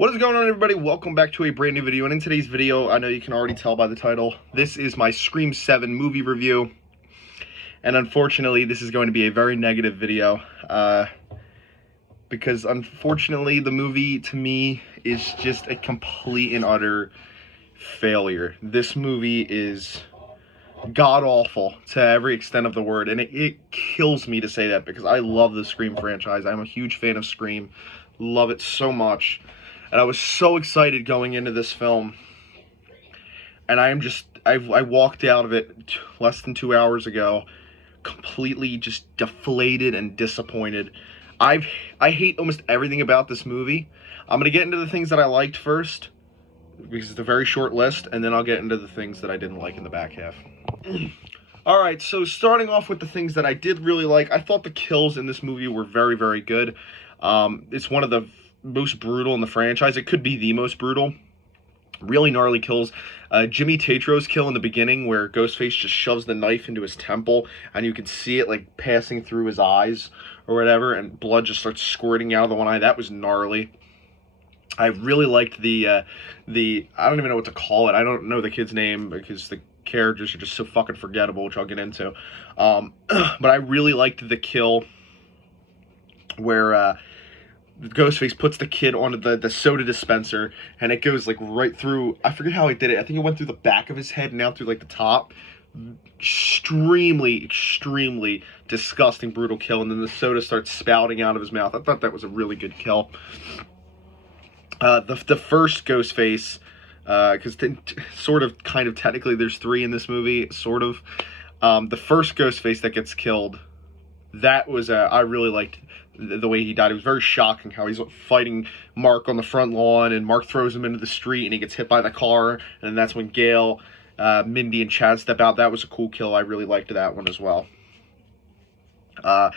What is going on, everybody? Welcome back to a brand new video, and in today's video, I know you can already tell by the title, this is my Scream 7 movie review, and unfortunately, this is going to be a very negative video, because unfortunately, the movie, to me, is just a complete and utter failure. This movie is god-awful to every extent of the word, and it kills me to say that, because I love the Scream franchise. I'm a huge fan of Scream, love it so much. And I was so excited going into this film, and I walked out of it less than 2 hours ago, completely just deflated and disappointed. I hate almost everything about this movie. I'm going to get into the things that I liked first, because it's a very short list, and then I'll get into the things that I didn't like in the back half. Alright, so starting off with the things that I did really like, I thought the kills in this movie were very, very good. It's one of the most brutal in the franchise. It could be the most brutal. Really gnarly kills. Jimmy Tatro's kill in the beginning, where Ghostface just shoves the knife into his temple, and you can see it like passing through his eyes or whatever, and blood just starts squirting out of the one eye. That was gnarly. I really liked the I don't even know what to call it. I don't know the kid's name because the characters are just so fucking forgettable, which I'll get into. But I really liked the kill where Ghostface puts the kid onto the soda dispenser, and it goes like right through. I forget how he did it. I think it went through the back of his head and out through like the top. Extremely disgusting, brutal kill. And then the soda starts spouting out of his mouth. I thought that was a really good kill. The first Ghostface, because sort of, kind of, technically there's three in this movie, sort of. The first Ghostface that gets killed, that was I really liked the way he died. It was very shocking how he's fighting Mark on the front lawn, and Mark throws him into the street, and he gets hit by the car, and that's when Gale, Mindy, and Chad step out. That was a cool kill. I really liked that one as well. The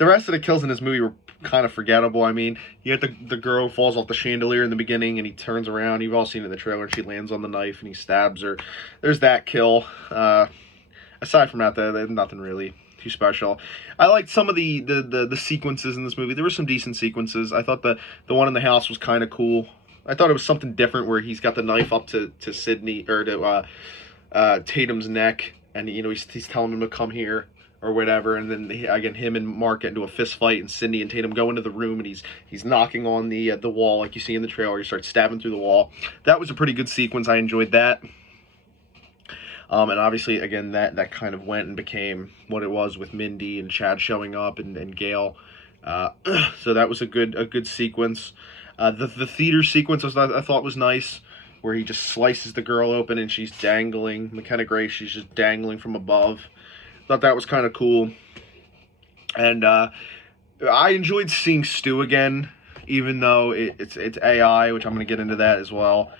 rest of the kills in this movie were kind of forgettable. I mean, you got the girl who falls off the chandelier in the beginning, and he turns around. You've all seen it in the trailer, and she lands on the knife, and he stabs her. There's that kill. Aside from that, there's nothing really too special. I liked some of the sequences in this movie. There were some decent sequences. I thought the one in the house was kind of cool. I thought it was something different, where he's got the knife up to Sydney, or to Tatum's neck, and you know he's telling him to come here or whatever, and then again him and Mark get into a fist fight, and Sydney and Tatum go into the room, and he's knocking on the wall like you see in the trailer. He starts stabbing through the wall. That was a pretty good sequence. I enjoyed that. And obviously, again, that kind of went and became what it was with Mindy and Chad showing up, and Gale. So that was a good sequence. The theater sequence I thought was nice, where he just slices the girl open and she's dangling. McKenna Grace, she's just dangling from above. Thought that was kind of cool. And I enjoyed seeing Stu again, even though it's AI, which I'm going to get into that as well.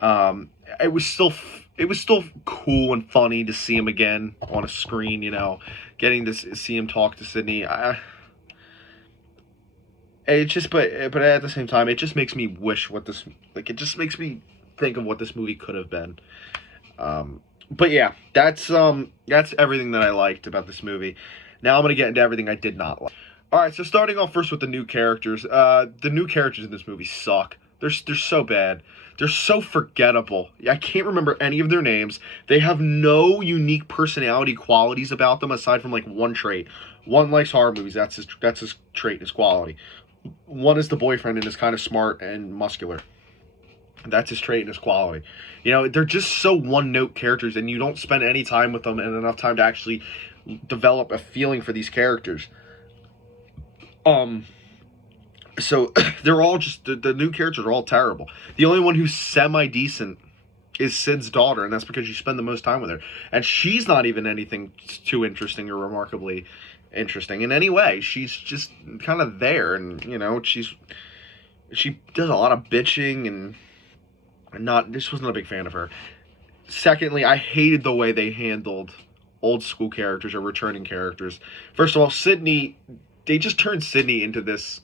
It was still cool and funny to see him again on a screen, you know, getting to see him talk to Sydney. It just, but at the same time, it just makes me wish what this, like, it just makes me think of what this movie could have been. But yeah, that's everything that I liked about this movie. Now I'm going to get into everything I did not like. Alright, so starting off first with the new characters. The new characters in this movie suck. They're so bad. They're so forgettable. I can't remember any of their names. They have no unique personality qualities about them, aside from like one trait. One likes horror movies. That's his trait, his quality. One is the boyfriend and is kind of smart and muscular. That's his trait and his quality. You know, they're just so one-note characters, and you don't spend any time with them and enough time to actually develop a feeling for these characters. So they're all just, the new characters are all terrible. The only one who's semi-decent is Sid's daughter, and that's because you spend the most time with her. And she's not even anything too interesting or remarkably interesting in any way. She's just kind of there, and, you know, she does a lot of bitching, and just wasn't a big fan of her. Secondly, I hated the way they handled old school characters or returning characters. First of all, Sydney, they just turned Sydney into this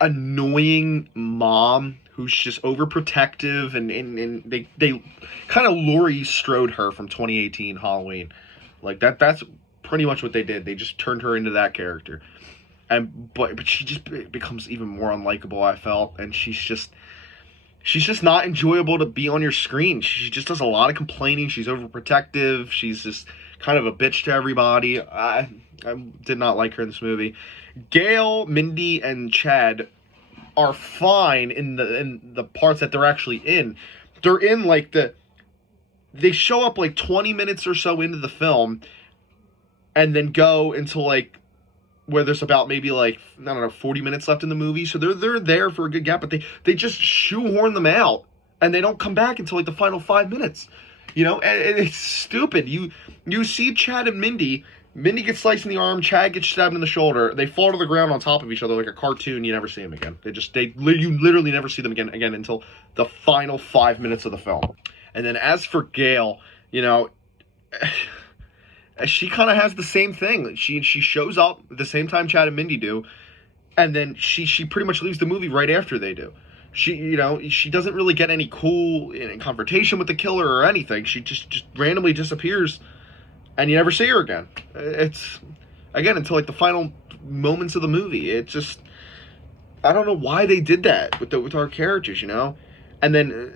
annoying mom who's just overprotective, and they kind of Laurie Strode her from 2018 Halloween. Like that's pretty much what they did. They just turned her into that character. But she just becomes even more unlikable, I felt, and she's just not enjoyable to be on your screen. She just does a lot of complaining. She's overprotective. She's just kind of a bitch to everybody. I did not like her in this movie. Gale, Mindy, and Chad are fine in the parts that they're actually in. They're in like they show up like 20 minutes or so into the film, and then go into like where there's about maybe like, I don't know, 40 minutes left in the movie. So they're there for a good gap, but they just shoehorn them out, and they don't come back until like the final 5 minutes. You know, and it's stupid. You see Chad and Mindy. Mindy gets sliced in the arm. Chad gets stabbed in the shoulder. They fall to the ground on top of each other like a cartoon. You never see them again. You literally never see them again until the final 5 minutes of the film. And then as for Gale, you know, she kind of has the same thing. She shows up at the same time Chad and Mindy do, and then she pretty much leaves the movie right after they do. She doesn't really get any cool confrontation with the killer or anything. She just randomly disappears, and you never see her again. It's, again, until like the final moments of the movie. It's just, I don't know why they did that with our characters, you know? And then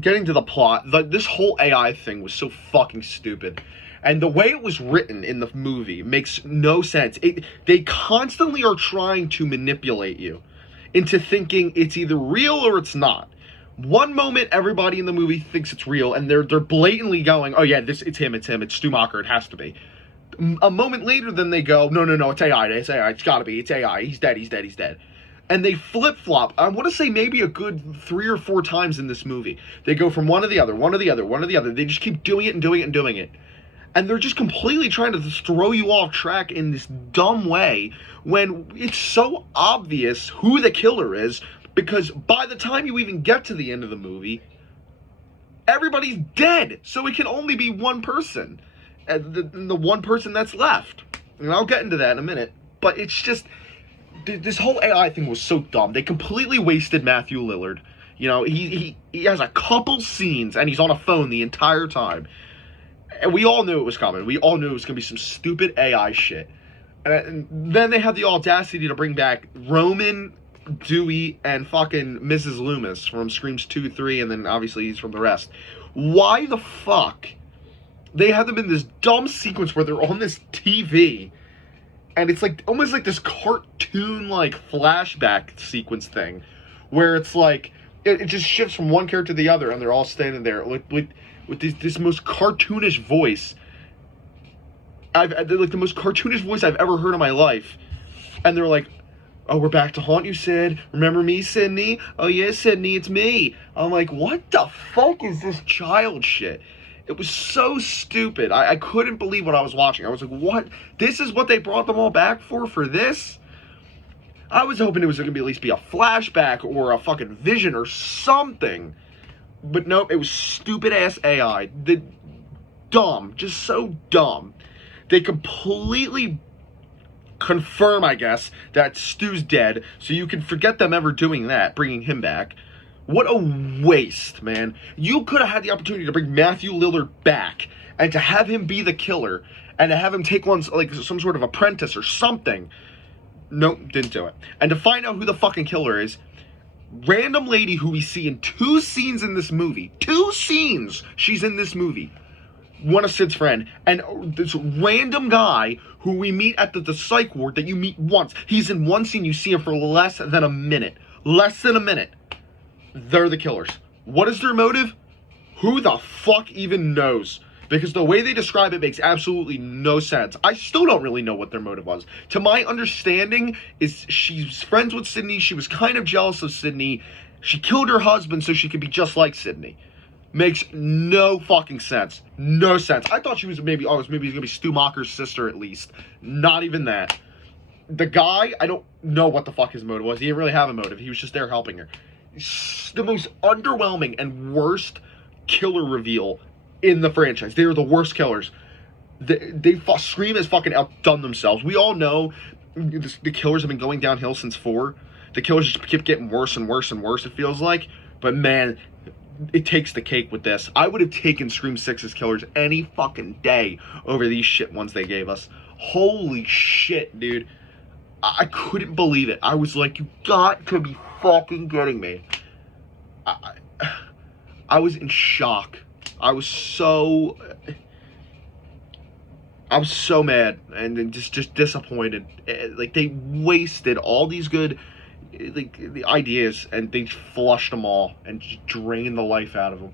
getting to the plot, this whole AI thing was so fucking stupid. And the way it was written in the movie makes no sense. They constantly are trying to manipulate you into thinking it's either real or it's not. One moment, everybody in the movie thinks it's real, and they're blatantly going, "Oh yeah, it's him, it's Stu Macher, it has to be." A moment later, then they go, "No, it's AI, it's gotta be, it's AI, he's dead." And they flip-flop, I want to say maybe a good 3 or 4 times in this movie. They go from one to the other. They just keep doing it. And they're just completely trying to just throw you off track in this dumb way when it's so obvious who the killer is, because by the time you even get to the end of the movie, everybody's dead. So it can only be one person, and the one person that's left. And I'll get into that in a minute. But it's just, this whole AI thing was so dumb. They completely wasted Matthew Lillard. You know, he has a couple scenes, and he's on a phone the entire time. And we all knew it was coming. We all knew it was going to be some stupid AI shit. And then they had the audacity to bring back Roman, Dewey, and fucking Mrs. Loomis from Screams 2, 3, and then obviously he's from the rest. Why the fuck? They had them in this dumb sequence where they're on this TV, and it's like almost like this cartoon-like flashback sequence thing, where it's like, it just shifts from one character to the other, and they're all standing there with this most cartoonish voice. Like the most cartoonish voice I've ever heard in my life. And they're like, "Oh, we're back to haunt you, Sid. Remember me, Sydney? Oh yeah, Sydney, it's me." I'm like, what the fuck is this child shit? It was so stupid. I couldn't believe what I was watching. I was like, what? This is what they brought them all back for this? I was hoping it was going to at least be a flashback or a fucking vision or something. But nope, it was stupid-ass AI. Dumb. Just so dumb. They completely confirm, I guess, that Stu's dead, so you can forget them ever doing that, bringing him back. What a waste, man. You could have had the opportunity to bring Matthew Lillard back, and to have him be the killer, and to have him take on, like, some sort of apprentice or something. Nope, didn't do it. And to find out who the fucking killer is, random lady who we see in 2 scenes in this movie. 2 scenes she's in this movie. One of Sid's friend. And this random guy who we meet at the psych ward that you meet once. He's in one scene, you see him for less than a minute. Less than a minute. They're the killers. What is their motive? Who the fuck even knows? Because the way they describe it makes absolutely no sense. I still don't really know what their motive was. To my understanding, is she's friends with Sydney. She was kind of jealous of Sydney. She killed her husband so she could be just like Sydney. Makes no fucking sense. No sense. I thought she was maybe he's gonna be Stu Macher's sister at least. Not even that. The guy, I don't know what the fuck his motive was. He didn't really have a motive. He was just there helping her. The most underwhelming and worst killer reveal in the franchise. They are the worst killers. Scream has fucking outdone themselves. We all know the killers have been going downhill since 4. The killers just keep getting worse and worse and worse, it feels like. But man, it takes the cake with this. I would have taken Scream 6's killers any fucking day over these shit ones they gave us. Holy shit, dude. I couldn't believe it. I was like, you got to be fucking kidding me. I was in shock. I was so mad and just disappointed. Like, they wasted all these good, like, the ideas, and they flushed them all and just drained the life out of them.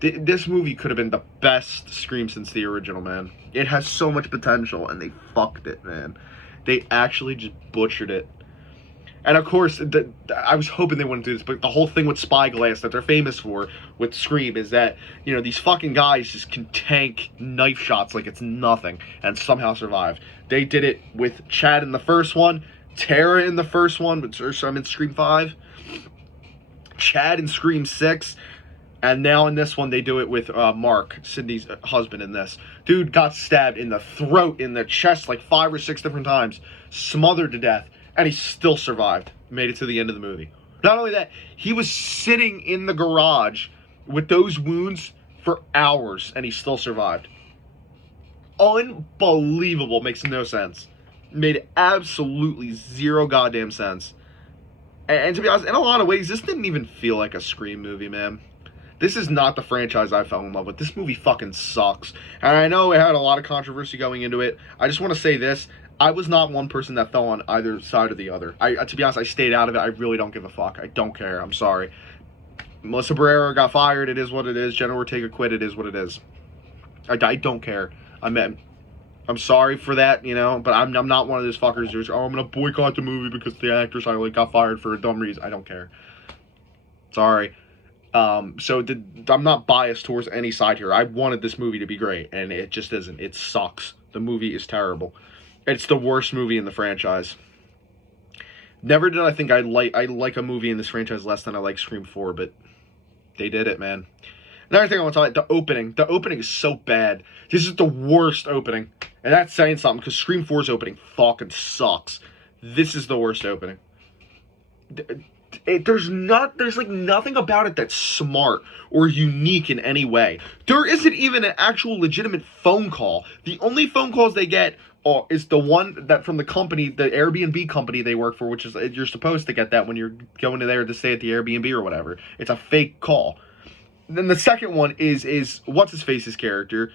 This movie could have been the best Scream since the original, man. It has so much potential, and they fucked it, man. They actually just butchered it. And of course, I was hoping they wouldn't do this, but the whole thing with Spyglass that they're famous for with Scream is that, you know, these fucking guys just can tank knife shots like it's nothing and somehow survive. They did it with Chad in the first one, Tara in the first one, or some in Scream 5, Chad in Scream 6, and now in this one they do it with Mark, Sydney's husband in this. Dude got stabbed in the throat, in the chest like 5 or 6 different times, smothered to death. And he still survived. Made it to the end of the movie. Not only that, he was sitting in the garage with those wounds for hours, and he still survived. Unbelievable. Makes no sense. Made absolutely zero goddamn sense. And to be honest, in a lot of ways, this didn't even feel like a Scream movie, man. This is not the franchise I fell in love with. This movie fucking sucks. And I know it had a lot of controversy going into it. I just want to say this. I was not one person that fell on either side or the other. To be honest, I stayed out of it. I really don't give a fuck. I don't care. I'm sorry. Melissa Barrera got fired. It is what it is. Jenna Ortega quit. It is what it is. I don't care. I'm sorry for that, you know, but I'm not one of those fuckers who's, oh, I'm going to boycott the movie because the actress I like got fired for a dumb reason. I don't care. Sorry. I'm not biased towards any side here. I wanted this movie to be great, and it just isn't. It sucks. The movie is terrible. It's the worst movie in the franchise. Never did I think I like a movie in this franchise less than I like Scream 4, but they did it, man. Another thing I want to talk about, the opening. The opening is so bad. This is the worst opening. And that's saying something, because Scream 4's opening fucking sucks. This is the worst opening. There's like nothing about it that's smart or unique in any way. There isn't even an actual legitimate phone call. The only phone calls they get is the one that from the company, the Airbnb company they work for, which is, you're supposed to get that when you're going to there to stay at the Airbnb or whatever. It's a fake call. Then the second one is what's his face's character,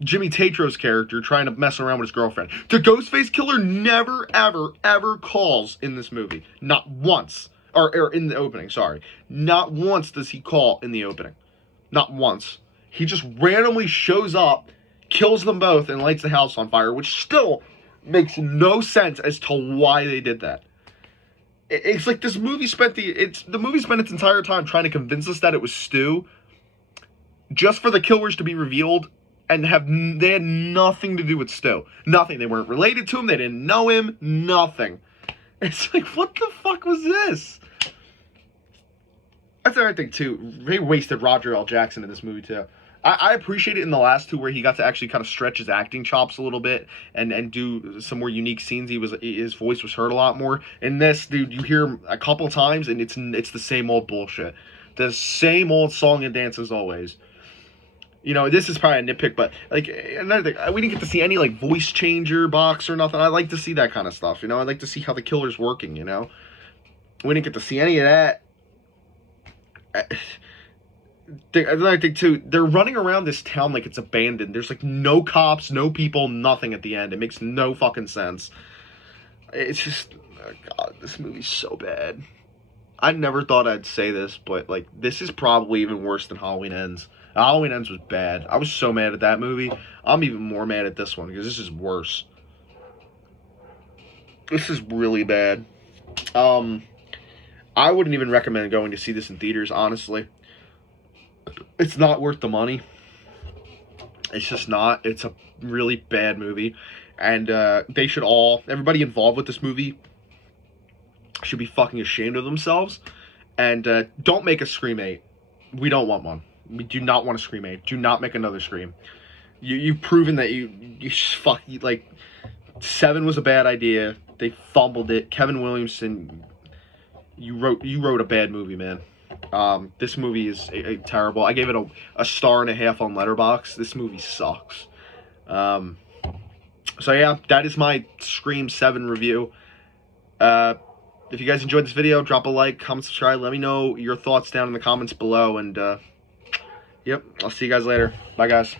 Jimmy Tatro's character, trying to mess around with his girlfriend. The Ghostface killer never, ever, ever calls in this movie. Not once. Or in the opening, sorry. Not once does he call in the opening. Not once. He just randomly shows up, kills them both, and lights the house on fire, which still makes no sense as to why they did that. It's like this movie spent the movie spent its entire time trying to convince us that it was Stu, just for the killers to be revealed, and they had nothing to do with Stu. Nothing. They weren't related to him. They didn't know him. Nothing. It's like, what the fuck was this? That's another thing too. They wasted Roger L. Jackson in this movie too. I appreciate it in the last two where he got to actually kind of stretch his acting chops a little bit and do some more unique scenes. His voice was heard a lot more. In this, dude, you hear him a couple times and it's the same old bullshit. The same old song and dance as always. You know, this is probably a nitpick, but like another thing, we didn't get to see any like voice changer box or nothing. I like to see that kind of stuff, you know. I like to see how the killer's working, you know. We didn't get to see any of that. Another thing too, they're running around this town like it's abandoned. There's like no cops, no people, nothing at the end. It makes no fucking sense. It's just, oh God, this movie's so bad. I never thought I'd say this, but like this is probably even worse than Halloween Ends. Halloween Ends was bad. I was so mad at that movie. I'm even more mad at this one because this is worse. This is really bad. I wouldn't even recommend going to see this in theaters, honestly. It's not worth the money. It's just not. It's a really bad movie. And they should everybody involved with this movie should be fucking ashamed of themselves. And don't make a Scream 8. We don't want one. We do not want a Scream 8. Do not make another Scream. You've proven that like 7 was a bad idea. They fumbled it. Kevin Williamson, you wrote a bad movie, man. This movie is terrible. I gave it a 1.5 stars on Letterboxd. This movie sucks. So yeah, that is my Scream 7 review. If you guys enjoyed this video, drop a like, comment, subscribe. Let me know your thoughts down in the comments below. And, yep, I'll see you guys later. Bye, guys.